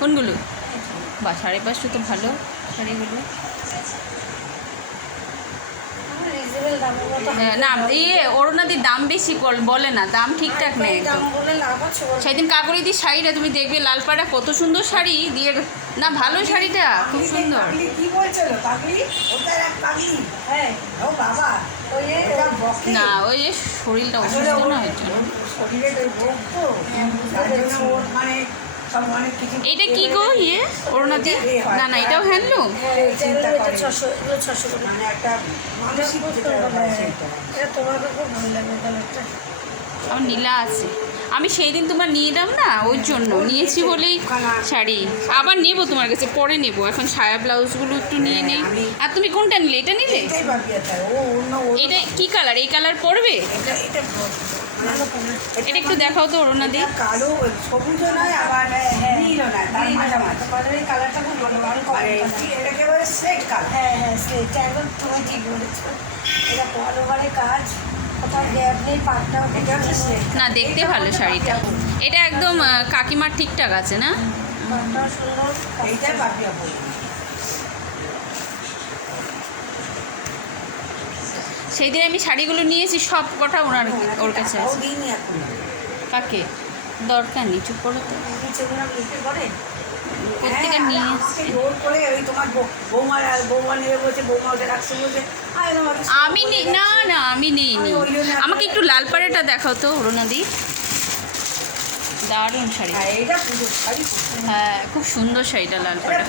কোনগুলো? বা সাড়ে পাঁচশো তো ভালো। শাড়িগুলো না ইয়ে অরুণাদির দাম বেশি বল- না, দাম ঠিকঠাক নেই। সেদিন কাকুরিদির শাড়িটা তুমি দেখবে, লালপাড়া কত সুন্দর শাড়ি, দিয়ে না, ভালো শাড়িটা, খুব সুন্দর। কি বলছিল পাগলি ওটা এক পাগলি হ্যাঁ ও বাবা। না ওই যে শরীরটা অসুস্থ না ওর মানে কি গো ইয়ে? অরুণাদি না না এটাও হ্যান্ডলুম? হ্যাঁ মানে হয় হ্যাঁ। কালারটা আমার নীলা আছে। আমি সেই দিন তোমার নিয়ে দাম না ওই জন্য। নিয়েছি বলেই শাড়ি। আবার নেব তোমার কাছে পরে নেব। এখন সায়া ব্লাউজগুলো একটু নিয়ে নেই। আর তুমি কোনটা নিলে? এটা নিলে? এটা কি কালার এই কালার পরবে? এটা একটু দেখাও তো অরুণাদি এটা কালো সবুজও নয় আবার নীলও নয় তার মাঝামাঝি। এই কালারটা খুব ভালো স্লেট কালার হ্যাঁ হ্যাঁ একদম তুমি ঠিক বলেছ। এটা ভালো কাজ। না, দেখতে ভালো শাড়িটা। এটা একদম কাকিমার ঠিকঠাক আছে, না? সেই দিন আমি শাড়িগুলো নিয়েছি, সব কটা ওনার ওর কাছে কাকে? দরকার নেই, চুপ তো। হ্যাঁ, নিয়ে জোর করে ওই তোমার বৌমার বৌমা নেবে বলছে বৌমা ওটা রাখছে বলছে আমি নি না না আমি নেই আমাকে একটু লাল পাড়াটা দেখাও তো অরুণাদি দারুণ শাড়ি। হ্যাঁ খুব সুন্দর। হ্যাঁ খুব সুন্দর শাড়িটা লাল এটা পাড়া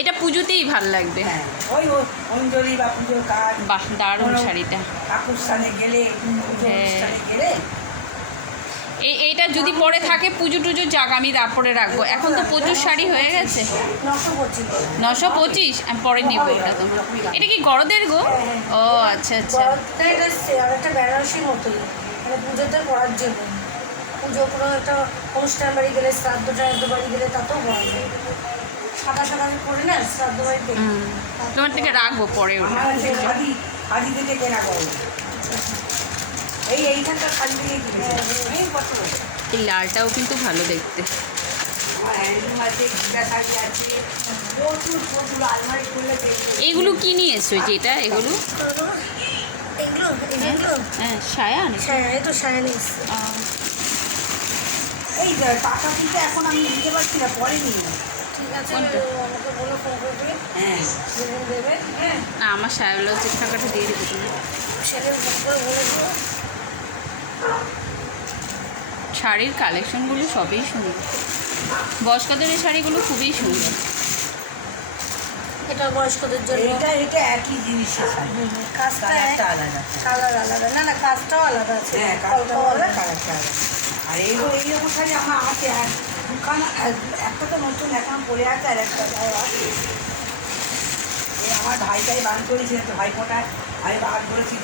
এটা পুজোতেই ভালো লাগবে। হ্যাঁ বাহ দারুণ শাড়িটা। গেলে পুজো হ্যাঁ। অনুষ্ঠানে গেলে এই এইটা যদি পরে থাকে পুজো টুজো যাক আমি তারপরে রাখব। এখন তো প্রচুর শাড়ি হয়ে গেছে। নশো পঁচিশ। আমি পরে নেব এটা তো। এটা কি গরদের গো? ও আচ্ছা আচ্ছা। একটা বেনারসির মতোই। মানে পুজোতে পড়ার জন্য। পুজো কোনো একটা অনুষ্ঠান বাড়ি গেলে শ্রাদ্ধ ট্রাদ্ধ বাড়ি গেলে তাতেও পড়া যায়। সাদা সাদা আমি পড়ি না শ্রাদ্ধ হুম। তোমার থেকে রাখব পরে ওটা। থেকে কেনা করো এই এইখানকার খাদি থেকেই কিনেছি এই লালটাও কিন্তু ভালো দেখতে। এগুলো কি নিয়ে এসছো যেটা এগুলো? হ্যাঁ? হ্যাঁ সায়নি এই যে টাকা দিতে এখন আমি দিতে পারছি না পরে নিয়ে ঠিক আছে আমাকে বলো ফোন করবে। হ্যাঁ। হ্যাঁ। আমার সায়া ব্লাউজের টাকাটা দিয়ে দেবো তুমি সেদিন ফোন করে বলে দেবো শাড়ির কালেকশনগুলো সবই সুন্দর। বয়স্কদের এই শাড়িগুলো খুবই সুন্দর। এটা বয়স্কদের জন্য। এটা এটা একই জিনিসের শাড়ি হুম, হুম, কাজটা আলাদা কালার আলাদা। না না কাজটাও আলাদা আছে। হ্যাঁ কালারটা আলাদা কালারটা আলাদা। আর এইগুলো এইরকম শাড়ি আমার আছে আর দুখানা আর একটা তো নতুন এখন পরে আছে আর একটা আমার ভাইটাই বান করেছে তো আমি করেছি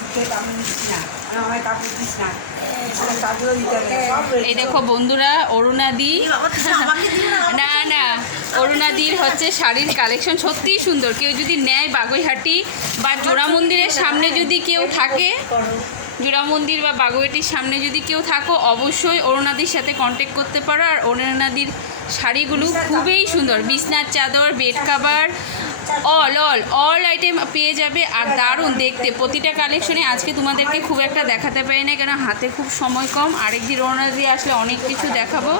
নিচ্ছি না কাপড় দিস না। এই দেখো বন্ধুরা অরুণাদি না না অরুণাদির হচ্ছে শাড়ির কালেকশন সত্যিই সুন্দর। কেউ যদি নেয় বাগুইহাটি বা জোড়া মন্দিরের সামনে যদি কেউ থাকে জোড়া মন্দির বা বাগুইহাটির সামনে যদি কেউ থাকো অবশ্যই অরুণাদির সাথে কন্ট্যাক্ট করতে পারো। আর অরুণাদির শাড়িগুলো খুবই সুন্দর। বিছনার চাদর bed cover all all all item পেয়ে যাবে আর দারুণ দেখতে। প্রতিটা কালেকশনে আজকে তোমাদেরকে খুব একটা দেখাতে পারি না কেন হাতে খুব সময় কম। আরেকদিন অরুণাদি আসলে অনেক কিছু দেখাবো।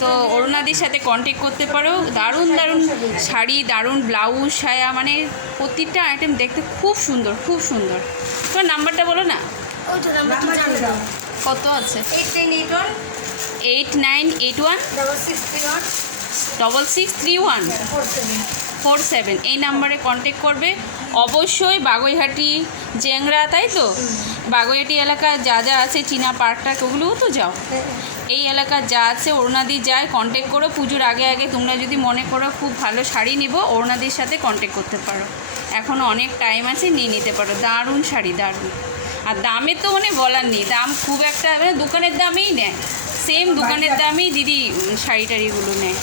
তো অরুণাদির সাথে কন্ট্যাক্ট করতে পারো। দারুণ দারুণ শাড়ি দারুণ ব্লাউজ সায়া মানে প্রতিটা আইটেম দেখতে খুব সুন্দর খুব সুন্দর। তোমার নাম্বারটা বলো না। কত আছে? Eight nine eight one double six three one four seven. এই নাম্বারে কন্ট্যাক্ট করবে। অবশ্যই বাগুইহাটি জেংরা তাই তো? বাগুইহাটি এলাকায় যা যা আছে চীনা পার্কটা ওগুলোও তো যাও। এই এলাকার যা আছে অরুণাদি যায় কন্ট্যাক্ট করো। পুজোর আগে আগে তোমরা যদি মনে করো খুব ভালো শাড়ি নিব অরুণাদির সাথে কন্ট্যাক্ট করতে পারো। এখনও অনেক টাইম আছে নিয়ে নিতে পারো। দারুণ শাড়ি দারুণ। আর দামে তো মানে বলার নেই। দাম খুব একটা মানে দোকানের দামেই নেয়। সেম দোকানের দামেই দিদি শাড়ি টাড়িগুলো নেয়।